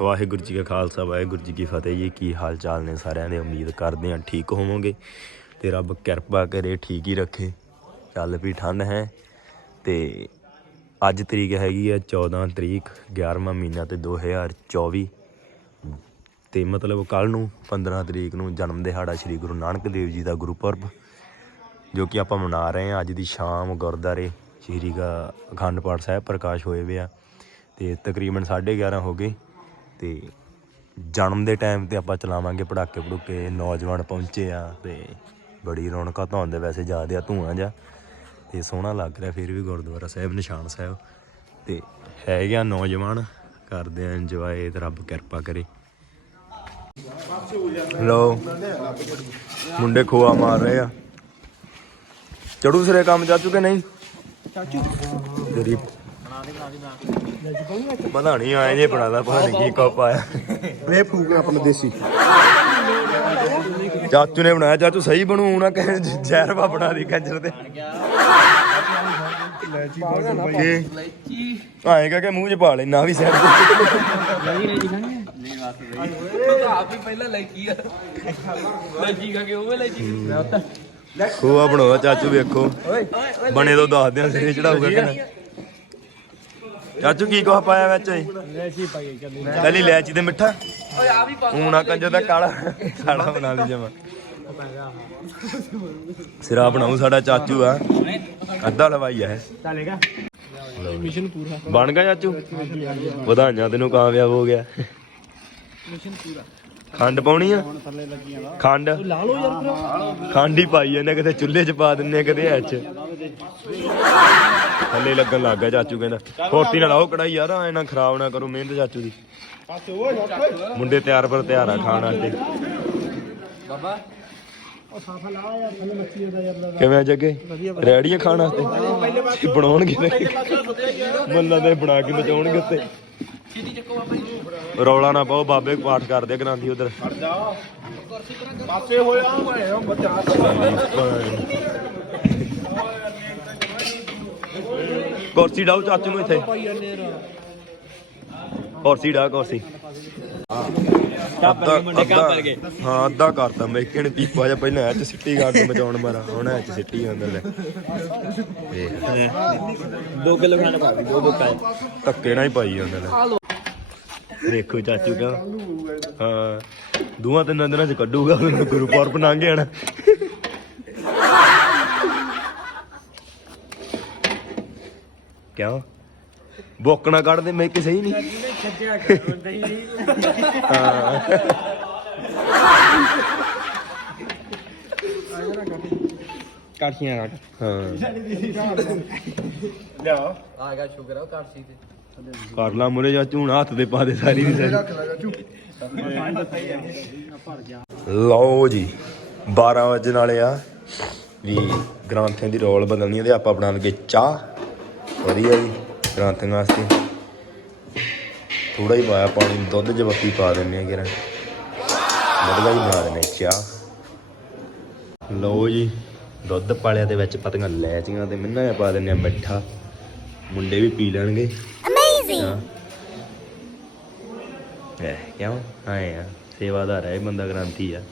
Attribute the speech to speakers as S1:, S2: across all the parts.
S1: ਵਾਹਿਗੁਰੂ ਜੀ ਕਾ ਖਾਲਸਾ, ਵਾਹਿਗੁਰੂ ਜੀ ਕੀ ਫਤਿਹ ਜੀ। ਕੀ ਹਾਲ ਚਾਲ ਨੇ ਸਾਰਿਆਂ ਦੇ? ਉਮੀਦ ਕਰਦੇ ਹਾਂ ਠੀਕ ਹੋਵੋਗੇ ਤੇ ਰੱਬ ਕਿਰਪਾ ਕਰੇ, ਠੀਕ ਹੀ ਰੱਖੇ। ਚੱਲ ਵੀ ਠੰਡ ਹੈ ਤੇ ਅੱਜ ਤਰੀਕ ਹੈਗੀ ਆ 14 ਤਰੀਕ 11ਵਾਂ ਮਹੀਨਾ ਤੇ 2024 ਤੇ ਮਤਲਬ ਕੱਲ ਨੂੰ 15 ਤਰੀਕ ਨੂੰ ਜਨਮ ਦਿਹਾੜਾ ਸ੍ਰੀ ਗੁਰੂ ਨਾਨਕ ਦੇਵ ਜੀ ਦਾ ਗੁਰਪੁਰਬ, ਜੋ ਕਿ ਆਪਾਂ ਮਨਾ ਰਹੇ ਹਾਂ। ਅੱਜ ਦੀ ਸ਼ਾਮ ਗੁਰਦਾਰੇ ਸ਼੍ਰੀ ਗਾ ਅਖੰਡ ਪਾਠ ਸਾਹਿਬ ਪ੍ਰਕਾਸ਼ ਹੋਏ ਵੇ ਆ ਤੇ ਤਕਰੀਬਨ 11:30 ਹੋ ਗਏ। ਤੇ ਜਨਮ ਦੇ ਟਾਈਮ ਤੇ ਆਪਾਂ ਚਲਾਵਾਂਗੇ ਪੜਾਕੇ ਪੜੂਕੇ ਨੌਜਵਾਨ ਪਹੁੰਚੇ ਆ ਤੇ ਬੜੀ ਰੌਣਕਾਂ ਧੌਣ ਵੈਸੇ ਜ਼ਿਆਦਾ ਆ ਧੂਆਂ ਜਾ ਤੇ ਸੋਹਣਾ ਲੱਗ ਰਿਹਾ ਫਿਰ ਵੀ ਗੁਰਦੁਆਰਾ ਸਾਹਿਬ ਨਿਸ਼ਾਨ ਸਾਹਿਬ ਤੇ ਹੈਗੇ ਆ ਨੌਜਵਾਨ ਕਰਦੇ ਆ ਇੰਜੋਏ ਤੇ ਰੱਬ ਕਿਰਪਾ ਕਰੇ। ਲੋ ਮੁੰਡੇ ਖੋਆ ਮਾਰ ਰਹੇ ਆ। ਚੜੂ ਸਿਰੇ ਕੰਮ ਚਾਚੂ ਕਿ ਨਹੀਂ? ਚਾਚੂ। ਤੇਰੀ ਪਤਾ ਨਹੀਂ ਆਏ ਜੇ ਬਣਾਦਾ ਪਤਾ ਨਹੀਂ ਕੀ ਕੱਪ ਆਇਆ।
S2: ਇਹ ਫੂਕ ਆਪਣਾ ਦੇਸੀ।
S1: ਚਾਚੂ ਨੇ ਬਣਾਇਆ ਚਾਚੂ ਸਹੀ ਬਣੂ ਨਾ ਕਹੇ ਜ਼ਹਿਰ ਵਾ ਬਣਾ ਦੀ ਕੰਜਰ ਤੇ। ਕੀ ਆਏਗਾ ਕਿ ਮੂੰਹ 'ਚ ਪਾ ਲੈਣਾ ਵੀ ਸਿਰ ਤੇ
S3: ਆਪ ਹੀ ਪਹਿਲਾਂ ਲੈ ਕੀ ਆ ਲੈ ਕੀ ਕਾ ਕੇ ਉਹ ਲੈ ਕੀ
S1: ਖੋਆ ਬਣਾਉਦਾ ਚਾਚੂ ਵੇਖੋ। ਬਣੇ ਤੋਂ ਦੱਸਦੇ ਆ ਸਿਰੇ ਚੜਾਊਗਾ ਕਿ ਨਾ। ਚਾਚੂ ਕੀ ਕੁਛ ਪਾਇਆ ਵਿੱਚ ਲੈਚੀ ਪਾਈ ਚੱਲੀ। ਲੈਚੀ ਤੇ ਮਿੱਠਾ?
S3: ਓਏ ਆ ਵੀ ਪਾ
S1: ਊਣਾ ਕੰਜਰ ਦਾ ਕਾਲਾ ਕਾਲਾ ਬਣਾ ਲਈ ਜਮਾ। ਸਿਰਾ ਬਣਾਉ ਸਾਡਾ ਚਾਚੂ ਆ। ਅੱਧਾ ਲਵਾਈ ਆ
S2: ਚੱਲੇਗਾ ਮਿਸ਼ਨ ਪੂਰਾ।
S1: ਬਣ ਗਿਆ ਚਾਚੂ? ਵਧਾਈਆਂ ਤੈਨੂੰ ਕਾਮਯਾਬ ਹੋ ਗਿਆ।
S2: ਮਿਸ਼ਨ ਪੂਰਾ।
S1: ਖੰਡ ਪਾਉਣੀ ਆ? ਖੰਡ?
S2: ਲਾ ਲਓ ਯਾਰ ਫਿਰ।
S1: ਖੰਡ ਹੀ ਪਾਈ ਇਹਨੇ ਕਿਤੇ ਚੁੱਲ੍ਹੇ 'ਚ ਪਾ ਦਿੰਨੇ ਆ, ਕਦੇ ਐ 'ਚ। ਥੱਲੇ ਲੱਗਣ ਲੱਗ ਗਿਆ ਚਾਚੂ ਕਹਿੰਦਾ। ਫੋਰਤੀ ਨਾਲ ਆਓ ਕੜਾਈ ਯਾਰ ਐ ਨਾ ਖਰਾਬ ਨਾ ਕਰੋ ਮਿਹਨਤ ਚਾਚੂ ਦੀ। ਮੁੰਡੇ ਤਿਆਰ ਪਰ ਤਿਆਰ ਆ ਖਾਣ ਵਾਸਤੇ।
S3: ਬਾਬਾ।
S2: ਉਹ ਸਾਫਾ ਲਾ ਯਾਰ ਥੱਲੇ ਮੱਛੀ ਦਾ ਯਾਰ
S1: ਕਿਵੇਂ ਜੱਗੇ ਰੈਡੀ ਆ ਖਾਣ ਵਾਸਤੇ? ਬਣਾਉਣਗੇ ਤੇ? ਮੰਨਾ ਦੇ ਬਣਾ ਕੇ ਬਚਾਉਣਗੇ
S3: ਜੀ
S1: ਰੌਲਾ ਨਾ ਪਾਓ ਬਾਬੇ ਪਾਠ ਕਰਦੇ ਗ੍ਰਾਂਥੀ ਉਧਰ।
S2: ਪਾਸੇ ਹੋਇਆ ਬੱਚਾ
S1: ਕੁਰਸੀ ਡਾਓ ਚਾਚੂ ਨੂੰ ਇੱਥੇ। ਕੁਰਸੀ ਡਾ ਕੁਰਸੀ। ਅੱਧਾ ਅੱਧਾ ਹਾਂ ਅੱਧਾ ਕਰਤਾ ਮੈਂ ਕਿਹਨੇ ਪੀਪਾ ਜਾਂ ਪਹਿਲਾਂ ਇਹ ਚ ਸਿੱਟੀ ਗਾਂ ਕੇ ਬਚਾਉਣ ਮਾਰਾ ਹੁਣ ਇਹ ਚ ਸਿੱਟੀ ਅੰਦਰ ਲੈ ਵੇਖ
S3: 2 ਕਿਲੋ ਖਾਣਾ ਪਾ ਦੀ 2 2 ਕਾਇ
S1: ਧੱਕੇ ਨਾਲ ਹੀ ਪਾਈ ਉਹਨਾਂ ਨੇ ਦੇਖੋ ਚਾਚੂ ਕਾ। ਹਾਂ ਦੋਵਾਂ ਤਿੰਨਾਂ ਦਿਨਾਂ ਚ ਕੱਢੂਗਾ ਉਹਨੂੰ ਗੁਰਪੁਰਬ ਲੰਘ ਜਾਣਾ ਕਿਉਂ? ਬੋਕਣਾ ਕੱਢਦੇ ਮੈਂ ਕਿਸੇ ਹੀ ਨਹੀਂ। ਹਾਂ
S3: ਕਾਠੀਆਂ ਕੱਟ
S1: ਹਾਂ।
S2: ਲਿਆ
S3: ਆ ਗਿਆ ਸ਼ੁਕਰ ਆ ਕਾਠੀ ਤੇ।
S1: ਕਰ ਲਾ ਮੁਰੇ ਚਾਚੂ ਹੁਣ ਹੱਥ ਦੇ ਪਾ ਦੇ ਸਾਰੀ ਦੀ ਸਾਰੀ। ਲਓ ਜੀ 12 ਵਜੇ ਵਾਲੇ ਆ। ਵੀ ਗ੍ਰਾਂਥੀਆਂ ਦੀ ਰੋਲ ਬਦਲਣੀ ਆ ਤੇ ਆਪਾਂ ਬਣਾ ਲਗੇ ਚਾਹ। ਵਧੀਆ ਜੀ ਗ੍ਰਾਂਥੀਆਂ ਵਾਸਤੇ। ਥੋੜਾ ਹੀ ਪਾਇਆ ਪਾਣੀ ਦੁੱਧ ਬੱਤੀ ਪਾ ਦਿੰਨੇ ਆ ਕਿਰਨ ਵਧੀਆ ਹੀ ਬਣਾ ਦਿੰਨੇ ਚਾਹ। ਲਓ ਜੀ ਦੁੱਧ ਪਾਲਿਆ ਦੇ ਵਿੱਚ ਪਤੰਗਾਂ ਲੈਚੀਆਂ ਤੇ ਮਿੰਨਾ ਪਾ ਦਿੰਨੇ ਆ ਮਿੱਠਾ। ਮੁੰਡੇ ਵੀ ਪੀ ਲੈਣਗੇ। ਅਮੇਜ਼ਿੰਗ ਐ ਕਿਉਂ? ਆਏ ਆ ਸੇਵਾਦਾਰ ਹੈ ਬੰਦਾ ਗ੍ਰਾਂਤੀ ਆ।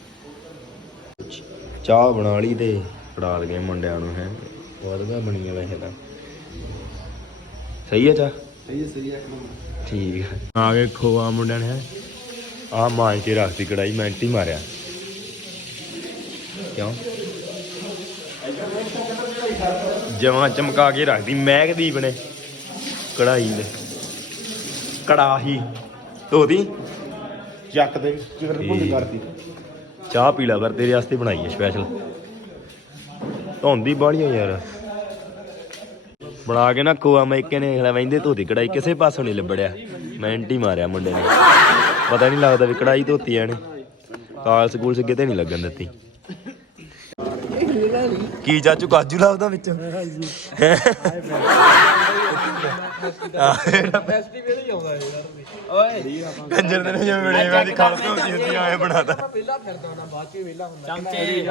S1: ਚਾਹ ਬਣਾ ਲਈ ਤੇ ਫੜਾ ਲਗੇ ਮੁੰਡਿਆਂ ਨੂੰ ਹੈ। ਵਧੀਆ ਬਣੀ ਵੈਸੇ ਤਾਂ। ਸਹੀ ਹੈ ਚਾਹ
S2: ਸਹੀ ਹੈ ਸਹੀ ਹੈ
S1: ਠੀਕ ਹੈ। ਆ ਗਏ ਖੋਆ ਮੁੰਡਿਆਂ ਨੇ ਆ ਮਾਂ ਕੇ ਰੱਖਤੀ ਕੜਾਈ ਮਿੰਟ ਹੀ ਮਾਰਿਆ। ਕਿਉਂ? ਜਮਾਂ ਚਮਕਾ ਕੇ ਰੱਖਦੀ ਮਹਿਕਦੀਪ ਨੇ। ਕੜਾਈ ਦੇ। ਕੜਾਹੀ। ਧੋਦੀ
S2: ਚੱਕ ਦੇ ਕਿਧਰ ਭੁੰਡ ਕਰਤੀ।
S1: ਚਾਹ ਪੀ ਲਾ ਕਰ ਤੇਰੇ ਵਾਸਤੇ ਬਣਾਈ ਹੈ ਸਪੈਸ਼ਲ ਧੌਂਦੀ ਬਾਹਲੀ ਆ ਯਾਰ। ਬਣਾ ਕੇ ਨਾ ਕੋਆ ਮੈਕੇ ਨੇ ਹਲਾ ਵੈਂਦੇ ਧੋਤੀ ਕੜਾਈ ਕਿਸੇ ਪਾਸੋਂ ਨਹੀਂ ਲੱਭੜਿਆ ਮਿੰਟ ਹੀ ਮਾਰਿਆ ਮੁੰਡੇ ਨੇ। ਪਤਾ ਨਹੀਂ ਲੱਗਦਾ ਵੀ ਕੜਾਈ ਧੋਤੀ ਆ ਨੇ ਕਾਲ ਸਕੂਲ ਸਿੱਗੇ ਤੇ ਨਹੀਂ ਲੱਗਣ ਦਿੱਤੀ। ਕੀ ਚਾਚੂ ਕਾਜੂ ਲਾਉਦਾ ਵਿੱਚ?
S3: ਫੈਸਟੀਵਲ ਹੀ? ਆਉਂਦਾ ਯਾਰ ਓਏ।
S1: ਕੰਜਰ ਦੇ ਨੇ ਜਿਵੇਂ ਬੜੇ ਵਾਂ ਦੀ ਖਾਲ ਤੋਂ ਹੁੰਦੀ ਆਏ ਬਣਾਤਾ।
S3: ਪਹਿਲਾਂ ਫਿਰਦਾ ਹੁੰਦਾ ਬਾਅਦ ਚ ਵੇਲਾ ਹੁੰਦਾ। ਚਮਚੇ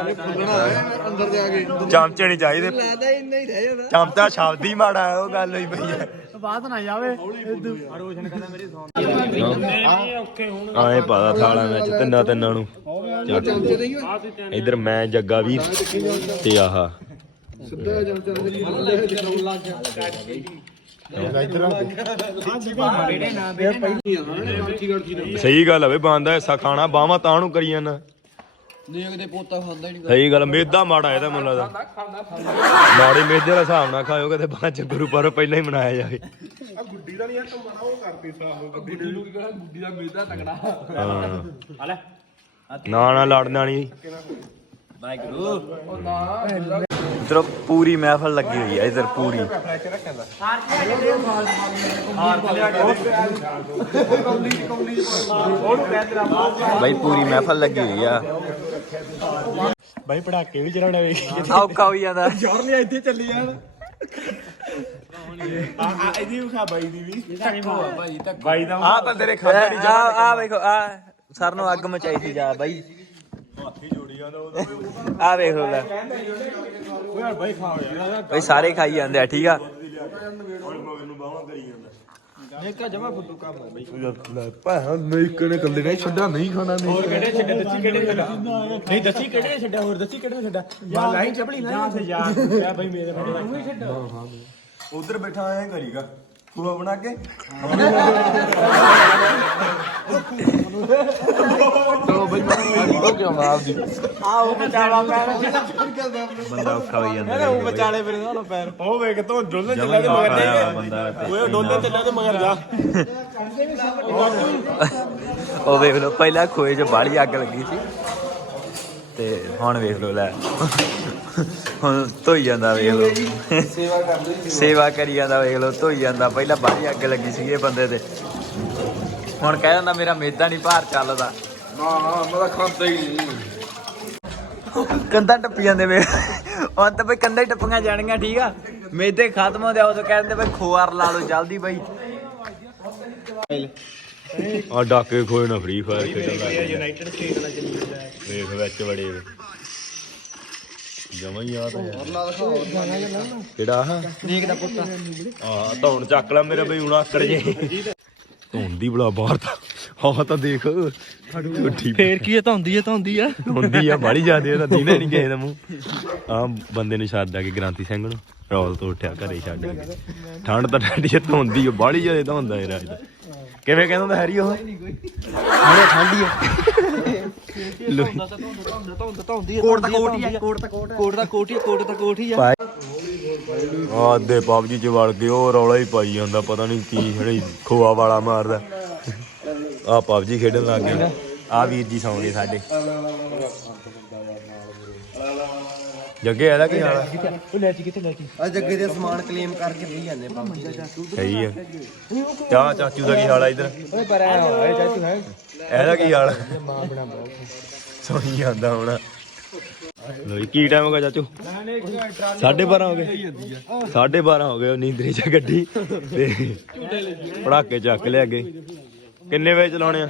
S2: ਅੰਦਰ ਜਾ ਕੇ
S1: ਚਮਚੇ ਨਹੀਂ ਚਾਹੀਦੇ।
S3: ਲਾਦਾ ਇੰਨਾ ਹੀ ਰਹਿ ਜਾਂਦਾ
S1: ਚਮਚਾ ਸ਼ਬਦ ਹੀ ਮਾੜਾ ਉਹ ਗੱਲ ਹੋਈ ਪਈ ਹੈ।
S2: ਬਾਤ ਨਾ ਜਾਵੇ। ਰੋਸ਼ਨ ਕਹਿੰਦਾ ਮੇਰੀ ਸੌਂ
S1: ਆਏ ਪਾਦਾ ਥਾਲਾਂ ਵਿੱਚ ਤਿੰਨਾਂ ਤਿੰਨਾਂ ਨੂੰ। ਇਧਰ ਮੈਂ ਜੱਗਾ ਵੀਰ ਤੇ ਆਹ
S2: ਸਿੱਧਾ
S1: ਸਹੀ ਗੱਲ ਆ ਵੇ ਬੰਦਾ ਐਸਾ ਖਾਣਾ ਬਾਵਾ ਤਾਂ ਨੂੰ ਕਰੀ ਜਾਂਦਾ
S3: ਦੇਖ ਦੇ ਪੋਤਾ ਖਾਂਦਾ ਹੀ ਨਹੀਂ
S1: ਸਹੀ ਗੱਲ ਮੇਦਾ ਮਾੜਾ ਇਹਦਾ ਮੈਨੂੰ ਲੱਗਦਾ ਮਾੜੇ ਮੇਦੇ ਦਾ ਹਿਸਾਬ ਨਾ ਖਾਇਓ ਕਦੇ ਬਾਅਦ ਚ ਗੁਰੂ ਪਰਬ ਪਹਿਲਾਂ ਹੀ ਮਨਾਇਆ ਜਾਵੇ
S2: ਆ ਗੁੱਡੀ ਦਾ ਨਹੀਂ ਆ ਕਮਣਾ ਉਹ ਕਰਤੀ ਸਾਹ
S3: ਗੁੱਡੀ ਨੂੰ ਕੀ ਕਹਣਾ ਗੁੱਡੀ ਦਾ ਮੇਦਾ ਤਕੜਾ
S1: ਹਾਂ ਨਾ ਨਾ ਲੜਨਾ ਨਹੀਂ
S3: ਉਹ ਨਾ
S1: ਇਧਰ ਪੂਰੀ ਮਹਿਫਲ ਲੱਗੀ ਹੋਈ ਹੈ ਇਧਰ ਪੂਰੀ। ਬਾਈ ਪੂਰੀ ਮਹਿਫਲ ਲੱਗੀ ਹੋਈ ਆ।
S2: ਬਾਈ ਪੜਾਕੇ ਵੀ ਚਲਾਉਣਾ ਵੇਖ
S1: ਔਖਾ ਹੋਈ ਜਾਂਦਾ।
S2: ਜੋਰ ਲਿਆ ਇੱਥੇ ਚੱਲੀ ਜਾਣ। ਆ ਇਹਦੀ ਵਿਖਾ ਬਾਈ ਦੀ ਵੀ।
S3: ਭਾਈ ਤੱਕ
S2: ਬਾਈ ਦਾ
S1: ਆ ਤਾਂ ਤੇਰੇ ਨਹੀਂ ਆ ਆ ਵੇਖੋ ਆ ਸਰ ਨੂੰ ਅੱਗ ਮਚਾਈ ਸੀ ਜਾ ਬਾਈ। ਆ ਵੇਖ ਲੋ ਲੈ।
S2: ਯਾਰ ਬਾਈ ਖਾਓ ਯਾਰ
S1: ਬਈ ਸਾਰੇ ਖਾਈ ਜਾਂਦੇ ਆ ਠੀਕ ਆ?
S2: ਨੇਕਾ ਜਮਾ ਫੁੱਟੂ ਕੰਮ ਹੈ ਬਾਈ। ਲੈ ਭਾਂ ਨਹੀਂ ਕਨੇ ਕੱਲੇ ਨਹੀਂ ਛੱਡਿਆ ਨਹੀਂ ਖਾਣਾ ਨਹੀਂ ਹੋਰ ਕਿਹੜੇ ਛੱਡਿਆ ਦੱਸੀ ਕਿਹੜੇ ਛੱਡਿਆ ਨਹੀਂ ਦੱਸੀ ਕਿਹੜੇ ਛੱਡਿਆ ਹੋਰ ਦੱਸੀ ਕਿਹੜੇ ਛੱਡਿਆ ਯਾਰ ਲਾਈਨ ਚਪੜੀ ਨਾ ਜਾਂ ਸੇ ਯਾਰ ਕਿਆ ਬਾਈ ਮੇਰੇ ਫੜੇ ਤੂੰ ਹੀ ਛੱਡਿਆ
S1: ਉਧਰ ਬੈਠਾ ਆਇਆ ਕਰੀਗਾ। ਖੂਆ ਬਣਾ ਕੇ
S3: ਚਲੋ ਬਈ ਮੈਂ ਹੋ ਗਿਆ ਮਾਰ ਦੀ
S2: ਆ ਉਹ ਬਚਾਲਾ ਪੈਰ
S1: ਬੰਦਾ ਔਖਾ ਹੋਈ ਜਾਂਦਾ
S2: ਉਹ ਬਚਾਲੇ ਮੇਰੇ ਨਾਲ ਪੈਰ। ਉਹ ਵੇਖ ਤੂੰ ਡੋਲੇ ਚੱਲਿਆ ਤੇ ਮਗਰ ਨਹੀਂ ਓਏ ਡੋਲੇ ਚੱਲਿਆ ਤੇ ਮਗਰ ਜਾ।
S1: ਉਹ ਵੇਖ ਲਓ ਪਹਿਲਾਂ ਖੋਏ 'ਚ ਬਾਹਲੀ ਅੱਗ ਲੱਗੀ ਸੀ। ਤੇ ਹੁਣ ਵੇਖ ਲਓ, ਲੈ। ਹੁਣ ਧੋਈ ਜਾਂਦਾ, ਵੇਖ ਲਓ।
S3: ਸੇਵਾ ਕਰਦੇ
S1: ਸੇਵਾ ਕਰੀ ਜਾਂਦਾ, ਵੇਖ ਲਓ, ਧੋਈ ਜਾਂਦਾ। ਪਹਿਲਾਂ ਬਾਹਲੀ ਅੱਗ ਲੱਗੀ ਸੀ ਇਹ ਬੰਦੇ ਤੇ। ਹੁਣ ਕਹਿ ਜਾਂਦਾ ਮੇਰਾ ਮੇਦਾ ਨਹੀਂ ਭਾਰ ਚੱਲਦਾ।
S3: ਨਾ ਨਾ ਮੈਂ ਖਾਂਦਾ ਹੀ ਨਹੀਂ
S1: ਕੰਧਾਂ ਟੱਪੀ ਜਾਂਦੇ ਵੇ ਹੁਣ ਤਾਂ ਬਈ ਕੰਧਾਂ ਹੀ ਟੱਪੀਆਂ ਜਾਣਗੀਆਂ ਠੀਕ ਆ? ਮੇਦੇ ਖਤਮ ਹੁੰਦੇ ਆ, ਉਦੋਂ ਕਹਿੰਦੇ ਬਈ ਖੋਆਰ ਲਾ ਲਓ ਜਲਦੀ ਬਈ। ਆ ਡਾਕੇ ਖੋਏ ਨਾ ਫ੍ਰੀ ਫਾਇਰ ਖੇਡਣ ਲੱਗ ਗਏ।
S2: ਯੂਨਾਈਟਿਡ ਸਟੇਟ ਨਾਲ ਚੱਲੀ ਜਾਂਦਾ
S1: ਵੇਖ ਵਿੱਚ ਬੜੇ। ਜਮਾ ਹੀ ਯਾਦ ਹੈ
S3: ਨਾ ਦਿਖਾਓ
S1: ਕਿਹੜਾ ਆ
S3: ਦੇਖ ਦਾ ਪੁੱਤ
S1: ਆ। ਧੌਣ ਚੱਕ ਲੈ ਮੇਰੇ ਬਈ ਹੁਣ ਆਕੜ ਜੇ। ਧੌਣ ਦੀ ਬਲਾ ਬਾਹਰ ਤਾਂ। ਹਾਂ ਤਾਂ ਦੇਖ। ਝੂਠੀ।
S2: ਫੇਰ ਕੀ ਹੈ ਧੌਂਦੀ ਹੈ ਧੌਂਦੀ ਆ।
S1: ਹੁੰਦੀ ਆ ਬਾੜੀ ਜਾਂਦੀ ਆ ਤਾਂ ਦੀਨੇ ਨਹੀਂ ਕਿਸੇ ਦਾ ਮੂੰਹ। ਆ ਬੰਦੇ ਨੂੰ ਛੱਡ ਆ ਕੇ ਗ੍ਰਾਂਤੀ ਸਿੰਘ ਨੂੰ। ਰੌਲ ਤੋਂ ਉੱਠਿਆ ਘਰੇ ਛੱਡ ਕੇ। ਠੰਡ ਤਾਂ ਠੰਡੀ ਜਿੱਤ ਹੁੰਦੀ ਆ ਬਾੜੀ ਜ਼ਿਆਦਾ ਤਾਂ ਹੁੰਦਾ ਇਹ ਰਾਜ ਦਾ। ਕਿਵੇਂ ਕਹਿੰਦਾ ਹੁੰਦਾ ਹੈਰੀ ਉਹ? ਮੇਰੇ ਠੰਡੀ ਲੋਈ
S2: ਕੋਟ ਤਾਂ ਕੋਟ ਹੀ ਹੈ ਕੋਟ ਤਾਂ ਕੋਟ ਕੋਟ ਦਾ ਕੋਟ ਹੀ ਕੋਟ ਤਾਂ ਕੋਟ ਹੀ ਆ।
S1: ਦੇ ਪਬਜੀ ਚ ਵੜ ਕੇ ਉਹ ਰੌਲਾ ਹੀ ਪਾਈ ਜਾਂਦਾ ਪਤਾ ਨਹੀਂ ਕੀ ਹੜੀ ਖੋਆ ਵਾਲਾ ਮਾਰਦਾ। ਆ ਪਬਜੀ ਖੇਡਣ ਲੱਗ ਗਿਆ। ਆ ਵੀਰ ਜੀ ਸੌਂ ਗਏ ਸਾਡੇ। ਜੱਗੇ ਇਹਦਾ ਕੀ ਹਾਲ ਆ?
S2: ਉਹ ਲੈ ਜੀ ਕਿੱਥੇ ਲੈ ਜੀ?
S3: ਆ ਜੱਗੇ ਦੇ ਸਮਾਨ ਕਲੇਮ ਕਰਕੇ ਲਈ ਜਾਂਦੇ ਪੰਪ
S1: ਸਹੀ ਆ। ਚਾ ਚਾਚੂ ਦਾ ਕੀ ਹਾਲ ਆ ਇਧਰ?
S2: ਓਏ ਪਰ ਆ ਓਏ ਚਾਚੂ ਹੈ।
S1: ਇਹਦਾ ਕੀ ਹਾਲ ਆ?
S2: ਮਾਂ ਬਣਾ
S1: ਸੋਈ ਜਾਂਦਾ ਹੁਣ। ਲੋ ਜੀ ਕੀ ਟਾਈਮ ਹੋ ਗਿਆ ਚਾਚੂ? 12:30 ਹੋ ਗਏ। 12:30 ਹੋ ਗਏ ਨੀਂਦਰੇ ਚ ਗੱਡੀ ਤੇ ਪੜਾਕੇ ਚੱਕ ਲਿਆ ਅੱਗੇ। ਕਿੰਨੇ ਵਜੇ ਚਲਾਉਣੇ ਆ?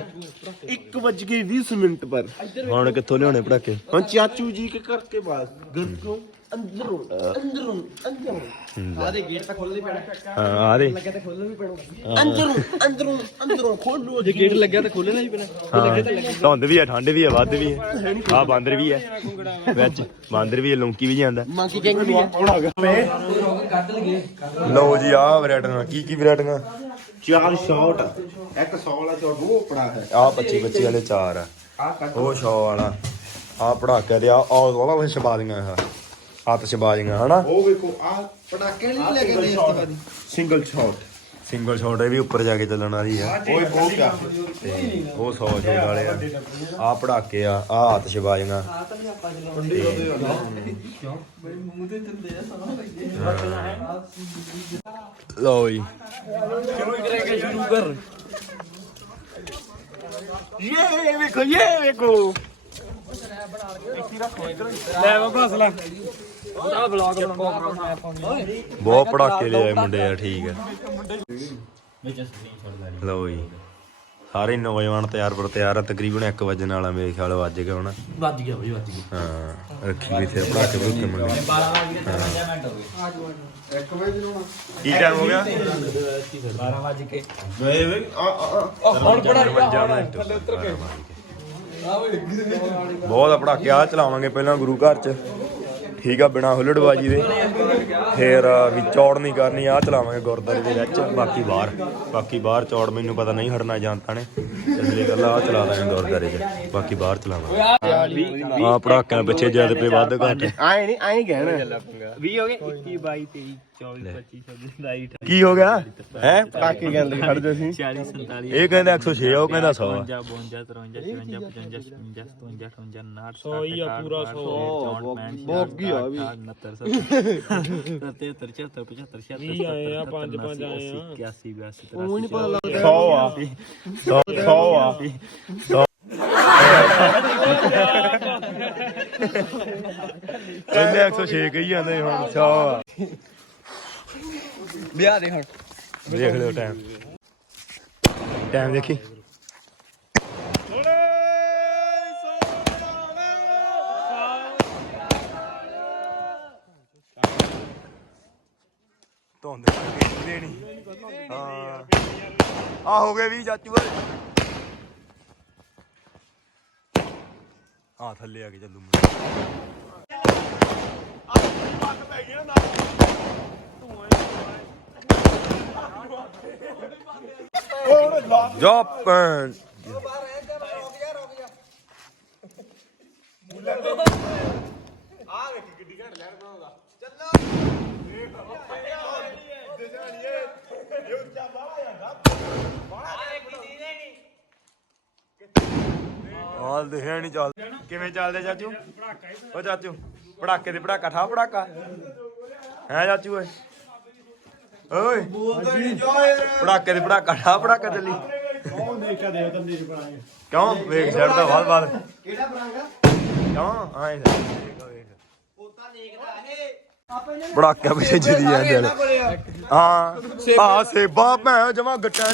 S2: 1:20 ਮਿੰਟ ਪਰ।
S1: ਹੁਣ ਕਿੱਥੋਂ ਲਿਆਉਣੇ ਪੜਾਕੇ
S2: ਹੁਣ ਚਾਚੂ ਜੀ ਕੇ ਘਰ ਬਾਸ ਘਰ ਤੋਂ ਅੰਦਰੋਂ ਅੰਦਰੋਂ ਅੰਦਰੋਂ।
S3: ਆਦੇ ਗੇਟ ਤਾਂ ਖੋਲ੍ਹਣਾ ਪੈਣਾ।
S1: ਹਾਂ ਆਦੇ ਲੱਗਾ
S3: ਲੱਗਿਆ ਤਾਂ ਖੋਲ੍ਹਣਾ ਹੀ। ਪੈਣਾ।
S1: ਲੱਗੇ ਧੁੰਦ ਵੀ ਹੈ ਠੰਡ ਵੀ ਹੈ ਵੱਧ ਵੀ ਹੈ ਆ ਬਾਂਦਰ ਵੀ ਹੈ ਵਿੱਚ ਬਾਂਦਰ ਵੀ ਹੈ ਲੌਂਕੀ ਵੀ ਜਾਂਦਾ।
S3: ਕੱਢ ਲਈਏ।
S1: ਲਓ ਜੀ ਆ ਵੈਰਾਈਟੀਆਂ ਕੀ ਕੀ ਵੈਰਾਈਟੀਆਂ
S2: ਚਾਰ ਸ਼ਾਟ ਇੱਕ 100 ਵਾਲਾ ਸ਼ਾਟ ਉਹ ਪੜਾ ਹੈ।
S1: ਆ 25 25 ਵਾਲੇ ਚਾਰ। ਆ ਉਹ 100 ਵਾਲਾ। ਆ ਪੜਾਕੇ ਤੇ ਆ ਉਹਨਾਂ ਵਿੱਚ ਸ਼ਬਾਦੀਆਂ ਆ ਆਤਿਸ਼ਬਾਜ਼ੀਆਂ ਹਨਾ?
S2: ਉਹ ਵੇਖੋ ਆ
S3: ਪੜਾਕੇ ਨਹੀਂ ਲੈ ਕੇ ਦੇ
S2: ਸਿੰਗਲ ਸ਼ਾਟ
S1: ਸਿੰਗਲ ਸ਼ਾਟ ਇਹ ਵੀ ਉੱਪਰ ਜਾ ਕੇ ਚੱਲਣ ਵਾਲੀ ਆ
S2: ਓਏ ਬਹੁਤ ਕਿਆ
S1: ਤੇ ਉਹ 100 ਸ਼ਾਟ ਵਾਲੇ ਆ। ਆ ਪੜਾਕੇ ਆ ਆ ਆਤਿਸ਼ਬਾਜ਼ੀਆਂ ਲਓ ਜੀ।
S3: ਸ਼ੁਰੂ ਕਰ
S2: ਇਹ ਵੇਖੋ ਇਹ ਵੇਖੋ। ਲੈ ਵਾ ਭਸਲਾ
S3: ਉਹਦਾ ਵਲੌਗ ਬਣਾਉਣਾ ਓਏ।
S1: ਬਹੁਤ ਪੜਾਕੇ ਲਿਆਏ ਮੁੰਡੇ ਆ ਠੀਕ ਆ। ਲਓ ਜੀ। ਸਾਰੇ ਨੌਜਵਾਨ ਤਿਆਰ ਪਰ ਤਿਆਰ ਆ ਤਕਰੀਬਨ 1 ਵਜੇ ਨਾਲ ਆ ਮੇਰੇ ਖਿਆਲ ਵੱਜ ਗਿਆ ਹੁਣ।
S3: ਵੱਜ ਗਿਆ ਬਈ ਵੱਜ ਗਿਆ।
S1: ਹਾਂ ਰੱਖੀ ਵੀ ਤੇ ਪੜਾ ਕੇ ਬੁੱਕੇ ਮੰਗੇ
S3: 12 ਵਜ ਕੇ 53 ਮਿੰਟ ਹੋ ਗਏ
S1: ਕੀ ਟਾਈਮ ਹੋ ਗਿਆ?
S3: 12 ਵਜ ਕੇ।
S2: ਵੇ ਵੇ ਆ ਆ
S3: ਹੁਣ ਪੜਾ
S1: ਥੱਲੇ ਉਤਰ ਕੇ। ਬਹੁਤ ਪੜਾਕੇ ਆ ਚਲਾਵਾਂਗੇ ਪਹਿਲਾਂ ਗੁਰੂ ਘਰ ਚ। ਠੀਕ ਆ, ਬਿਨਾ ਹੁੱਲੜਬਾਜੀ ਦੇ। ਫੇਰ ਵੀ ਚੌੜ ਨਹੀਂ ਕਰਨੀ ਆ ਚਲਾਵਾਂਗੇ ਗੁਰਦਾਰੇ ਦੇ ਵਿੱਚ। ਬਾਕੀ ਬਾਹਰ ਬਾਕੀ ਬਾਹਰ ਚੌੜ ਮੈਨੂੰ ਪਤਾ ਨਹੀਂ ਹਟਣਾ ਜਾਣਤਾ ਨੇ। ਇਸ ਲਈ ਗੱਲ ਆ ਚਲਾ ਦਾਂਗੇ ਗੁਰਦਾਰੇ 'ਚ। ਬਾਕੀ ਬਾਹਰ ਚਲਾਵਾਂਗੇ। ਆ ਪੜਾਕਿਆਂ ਪਿੱਛੇ ਜਦ ਪੇ ਵੱਧ ਘੱਟ।
S2: ਆਏ ਨਹੀਂ ਆਏ ਕਹਿਣਾ।
S3: 20 ਹੋ ਗਏ 21 22 23 24 25 26 27
S1: ਕੀ ਹੋ ਗਿਆ? ਹੈ?
S2: ਪਟਾਕੇ ਕਹਿੰਦੇ ਖੜਦੇ ਸੀ।
S3: 40 47
S1: ਇਹ ਕਹਿੰਦਾ 106 ਉਹ ਕਹਿੰਦਾ 100
S3: 52 53 54 55 56 57 58 59 100 ਹੀ ਆ ਪੂਰਾ 100
S2: ਬੋਗੀ ਆ ਵੀ।
S3: 69 70 73 74 75 76 ਵੀ ਆਏ ਆ 5 5 ਆਏ ਆ। 81 82
S2: ਉਹ ਨਹੀਂ ਪਤਾ ਲੱਗਦਾ।
S1: 100 ਆ। 100 ਆ। ਕਹਿੰਦੇ 106 ਕਹੀ ਜਾਂਦੇ ਹੁਣ 100 ਆ।
S3: ਵਿਆਹ ਦੇ ਹੁਣ।
S1: ਦੇਖ ਲਿਓ ਟਾਈਮ ਟਾਈਮ ਦੇਖੀ। ਧੁੰਦ ਦੇਣੀ। ਹਾਂ। ਆ ਹੋ ਗਏ ਵੀ ਚਾਚੂ ਆ ਥੱਲੇ ਆ ਕੇ ਚੱਲੂ ਮੈਂ ਜੋਪਨ ਹਾਲ ਦੇਖਿਆ ਨਹੀਂ ਚੱਲ ਕਿਵੇਂ ਚੱਲਦੇ ਚਾਚੂ? ਉਹ ਚਾਚੂ, ਪੜਾਕੇ ਦੇ ਪੜਾਕਾ, ਠਾ ਪੜਾਕਾ। ਹੈ ਚਾਚੂ ਓਏ? ਓਏ। ਪੜਾਕੇ ਦੇ ਪੜਾਕਾ ਠਾ ਪੜਾਕਾ ਚੱਲੀ
S2: ਕੌਣ ਦੇਖਿਆ ਦੇ ਤੰਦੀ ਚ ਬਣਾਏ?
S1: ਕਿਉਂ? ਵੇਖ ਛੱਡਦਾ ਬਾਲ ਬਾਲ ਕਿਹੜਾ ਪਰਾਂਗਾ ਕਿਉਂ? ਆਏ ਪੜਾਕਾ ਪਿੱਛੇ ਜਦੀ ਜਾਂਦੇ ਨੇ ਹਾਂ। ਆ ਸੇਬਾ ਭੈਣ ਜਮਾ ਗੱਟਾਂ।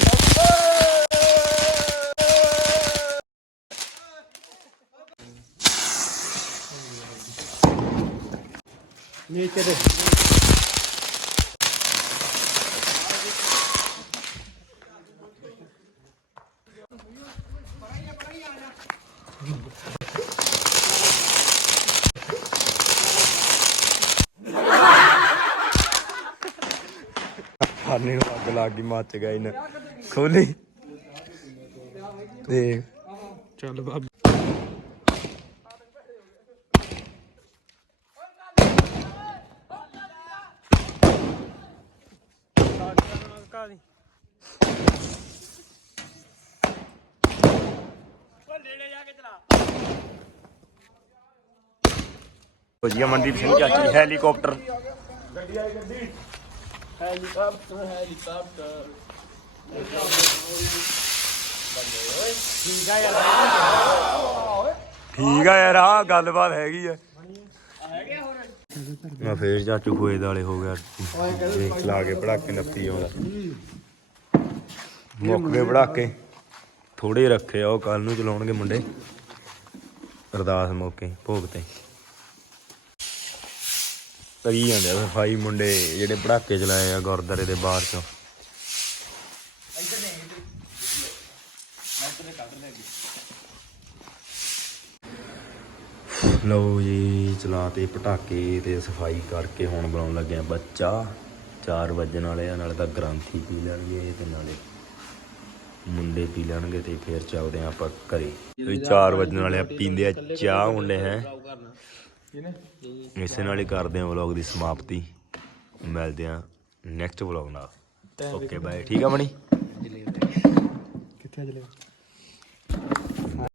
S2: ਨੀਚੇ ਦੇ।
S1: ਖਾਣੇ ਨੂੰ ਅੱਗ ਲੱਗ ਗਈ ਮੱਚ ਗਿਆ ਇਹਨੇ। ਖੋਲੀ। ਦੇਖ।
S2: ਚੱਲ ਬਾਬ।
S1: ਹੋ ਜੀ ਅਮਨਦੀਪ ਸਿੰਘ ਚਾਚੀ ਹੈਲੀਕਾਪਟਰ। ਠੀਕ ਆ ਯਾਰ ਆ। ਗੱਲਬਾਤ ਹੈਗੀ ਆ। ਮੈਂ ਫੇਰ ਚਾਚੂ ਖੋਏ ਵਾਲੇ ਹੋ ਗਿਆ ਦੇਖ ਲਾ ਕੇ ਪੜਾਕੇ ਨੱਪੀ ਆਉਂਦਾ। ਮੁੱਕ ਗਏ ਪੜਾਕੇ ਥੋੜੇ ਰੱਖੇ ਆ, ਉਹ ਕੱਲ ਨੂੰ ਚਲਾਉਣਗੇ ਮੁੰਡੇ। ਅਰਦਾਸ ਮੌਕੇ, ਭੋਗ ਤੇ। ਕਰੀ ਜਾਂਦੇ ਆ ਸਫ਼ਾਈ ਮੁੰਡੇ, ਜਿਹੜੇ ਪੜਾਕੇ ਚਲਾਏ ਆ ਗੁਰਦਾਰੇ ਦੇ ਬਾਹਰ ਚੋਂ। ਲਓ ਜੀ ਚਲਾ ਤੇ ਪਟਾਕੇ ਤੇ ਸਫ਼ਾਈ ਕਰਕੇ ਹੁਣ ਬਣਾਉਣ ਲੱਗੇ ਆ ਬੱਚਾ। 4 ਵਜੇ ਵਾਲੇ ਆ, ਨਾਲੇ ਤਾਂ ਗ੍ਰੰਥੀ ਪੀ ਲੈਣਗੇ ਤੇ ਨਾਲੇ ਮੁੰਡੇ ਪੀ ਲੈਣਗੇ ਤੇ ਫੇਰ ਚੱਲਦੇ ਆ ਆਪਾਂ ਘਰੇ। ਤੇ 4 ਵਜੇ ਨਾਲੇ ਆ ਪੀਂਦੇ ਆ ਚਾਹ ਮੁੰਡੇ ਹੈ। ਇਸੇ ਨਾਲ ਹੀ ਕਰਦੇ ਆ ਵਲੌਗ ਦੀ ਸਮਾਪਤੀ। ਮਿਲਦੇ ਆ ਨੈਕਸਟ ਵਲੌਗ ਨਾਲ। ਓਕੇ ਬਾਏ ਠੀਕ ਆ ਮਣੀ
S2: ਕਿੱਥੇ ਚਲੇ